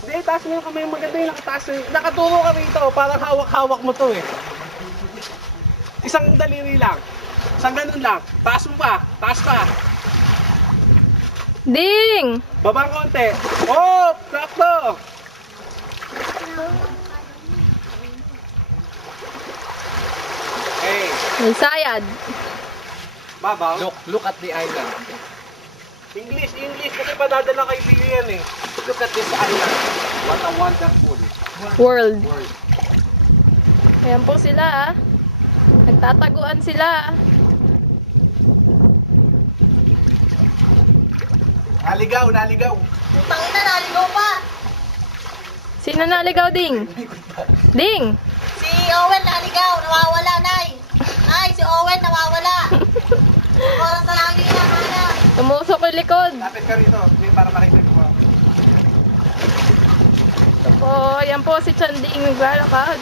Hindi, taas mo yung kamay maganda yung nakataas. Nakaturo ka rito, parang hawak-hawak mo to eh. Isang daliri lang. Isang ganun lang. Taas mo pa. Taas pa. Ding! Babang konti. Oh! Sakto! Hey. May sayad. Babaw. Look at the island. English. Kasi padadala kay Leo yan eh. Look at this island. What a wonderful World. world. Ayan po sila. Nagtataguan sila. Naligaw. Putang ina, naligaw pa. Sino naligaw, Ding? Ding! Si Owen naligaw, nawawala, Nay. Ay, si Owen nawawala. Oras na lang yung hinahanap. Tumusok yung likod. Lapit ka rito. Para makikita mo. Ito po, ayan po si Chanding naglalakad.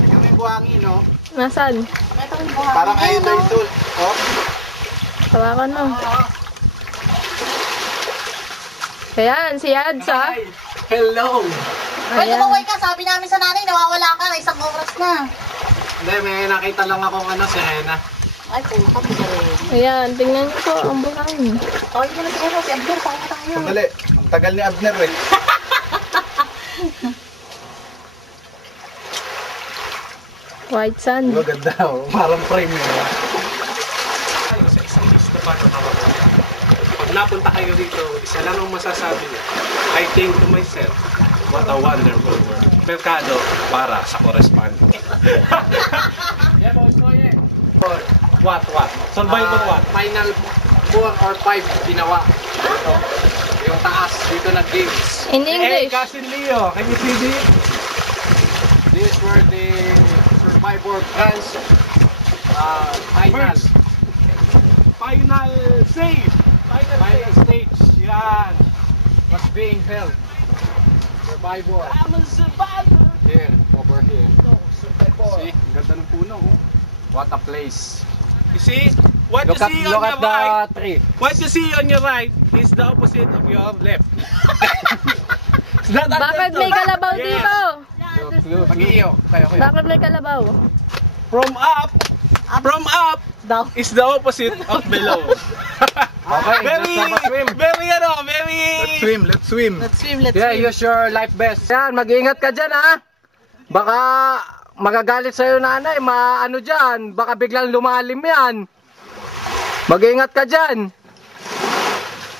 Tignan mo yung buhangin, no? Nasaan? Ito yung buhangin. Parang ayun na yung salt. Oh. Tawakan mo. Ayan, si Yadsa. Hi. Hello. Pwede Ayan. umuwi ka, sabi namin sa nanay, nawawala ka na, isang oras na. Hindi, may nakita lang akong sirena. Ay, puta mo rin. Ayan, tingnan niyo po ang buhangin. Tawag mo na si si Abner, saan ka tayo? Sandali. Ang tagal ni Abner eh. White sand. Maganda oh. Parang frame yun. Ay, sa isang lista pa nakakapunta. Pag napunta kayo dito, isa lang ang masasabi niya. I think to myself, what a wonderful world. Merkado para sa correspondent. Yeah, boys, Koye. What? Survivor what? Final 4 or 5 ginawa. Ito. Yung taas, dito nag-games. In Hey, English. Cousin Leo, can you see this? These were the Survivor France final. Final save. Final stage. Yan. Was being held. Survivor. I'm a survivor. Here, over here. See? Ang ganda ng puno. Oh. What a place. You see? What Look you at, see look on at your right? the tree. What you see on your right is the opposite of your left. It's not Bakit may kalabaw Yes. dito? Look. Mag-iyo. Kayo. Bakit may kalabaw? From up Daw. is the opposite of below. Okay, very, let's have a swim. very. Let's swim. Let's swim, let's Yeah, swim. use your life vest. Yan, mag-iingat ka dyan ha. Baka magagalit sa'yo nanay, maano dyan. Baka biglang lumalim yan. Mag-iingat ka dyan.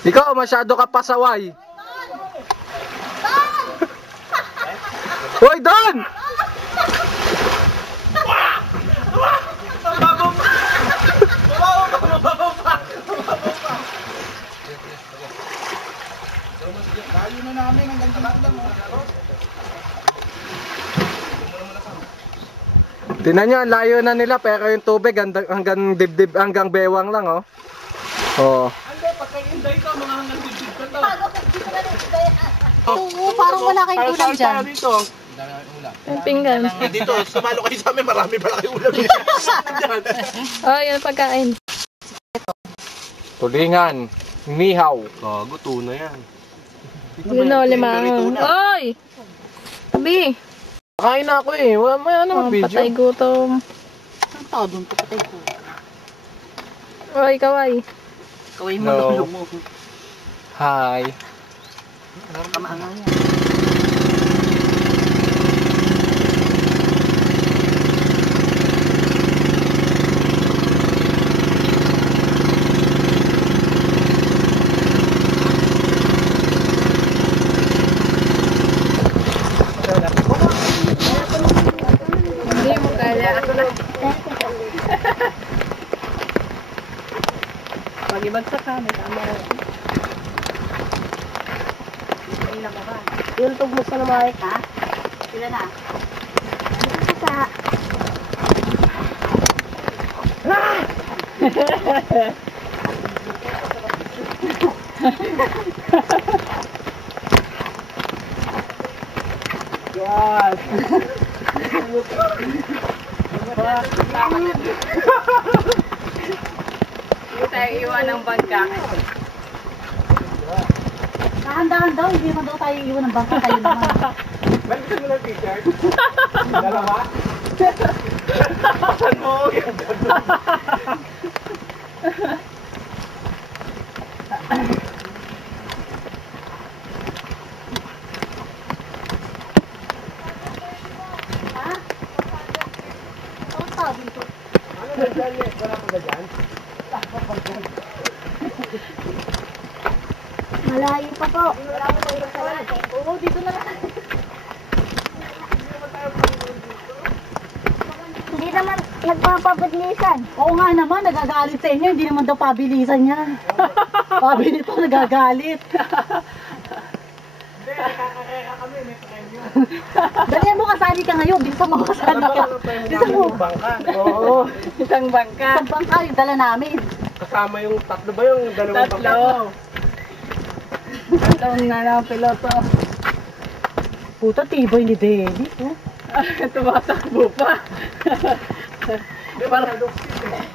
Ikaw, masyado ka pasaway. Hoy, Don! Layo na namin hanggang dito lang. Tingnan nyo, ang layo na nila pero yung tubig hanggang dibdib, hanggang bewang lang oh. Oh. Hindi, pagka-inday ka, mga hanggang dibdib ka to. Oo, parang wala kayong ulam dyan. Dito. Yung pinggan. Dito, sumalo kayo sa amin, marami pala kayo ulam dyan. Oh, yun ang pagkain. Tulingan, nihaw. Gago, tuna yan. Yun o, limang. Oy! Tabi. Kain na ako eh. Wala mo yan Oh, mag-video. patay gutom. Ang tao doon, papatay ko. Oy, kaway. Kaway mo No. mo. Hi. Kamaangan yan. Hindi mo kaya. Pag-ibagsak ka, may camera. Yung tugmos na naman, ha? Sila na. Sa... Yes. tayo iwan ng bangka. Dahan-dahan daw, hindi naman daw tayo iwan ng bangka, tayo naman. Balikan mo lang t-shirt. Dalawa. Pasan mo. Ang sabi ko. Ano ba dyan eh? Wala pa ba dyan? Malayo pa po. Oo, dito na lang. Hindi naman nagpapabilisan. Oo nga naman, nagagalit sa inyo. Hindi naman daw pabilisan yan. Sabi nito, nagagalit. Hindi, nakakakaya kami. May premyo. Dalihan mo, kasali ka ngayon. Bilisan mo, kasali ka. Bilisan mo. Bangka. Oo. Isang bangka. Isang bangka yung dala namin. Kasama yung tatlo ba yung dalawang bangka? Tatlong na lang piloto. Puta, tibay ni Deli. Oh. Tumatakbo pa. Di ba naduksit eh?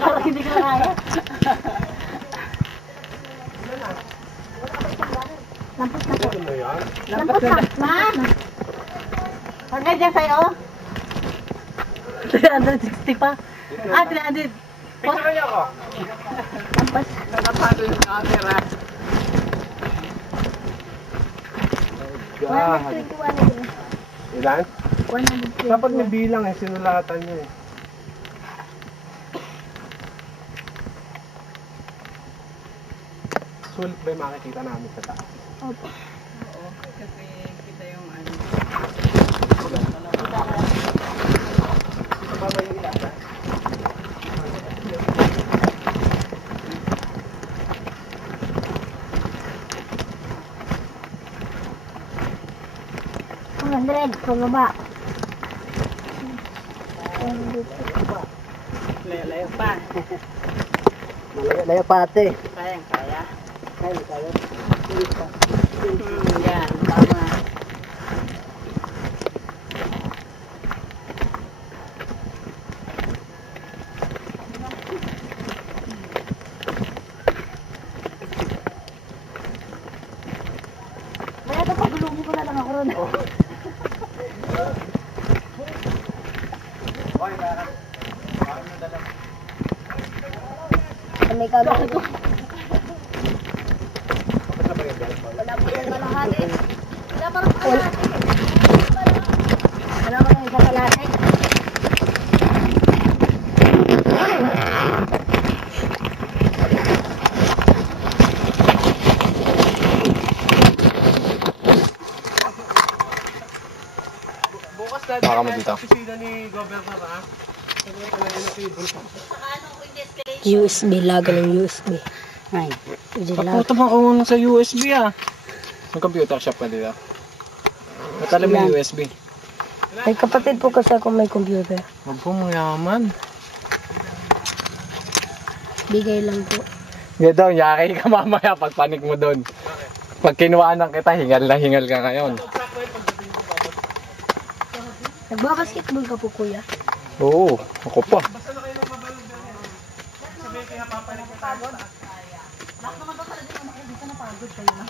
Parang hindi ko na kaya. Lampos na po. Ano mo yan? Lampos na. Ma! Hanggang dyan sa'yo? 360 pa. Ah, 300. Picture niya ako. Lampas. Nakapalo yung camera. God. 121 Ilan? 120. Dapat may bilang eh. Sinulatan niyo eh. Sulit ba yung makikita namin sa taas? Opo. Oo, kasi kita yung ano. Ito ba may ilasa? Pababa. Layo pa. Layo pa ate. Kayang kaya. Kaya. Yan, tama. Kaya ito pagulungin ko na lang ako ron. May kamay ko. Wala pa rin malahati. Wala pa rin malahati. Wala pa rin isa kalahati. Bukas na Baka mo dito. opisina ni Governor ha. Sabi ko talaga na table. USB, laga ng USB. Ay, Paputo mo ako muna sa USB ah. May computer shop ka dito. Natala mo yung USB. May kapatid po kasi ako may computer. Huwag po mayaman. Bigay lang po. Hindi daw, yaki ka mamaya pag panik mo doon. Pag kinuhaan kita, hingal na hingal ka ngayon. Nagbabasketball ka po, kuya? Oo, ako pa. Lahat naman daw talaga yung dito na pagod kayo lang.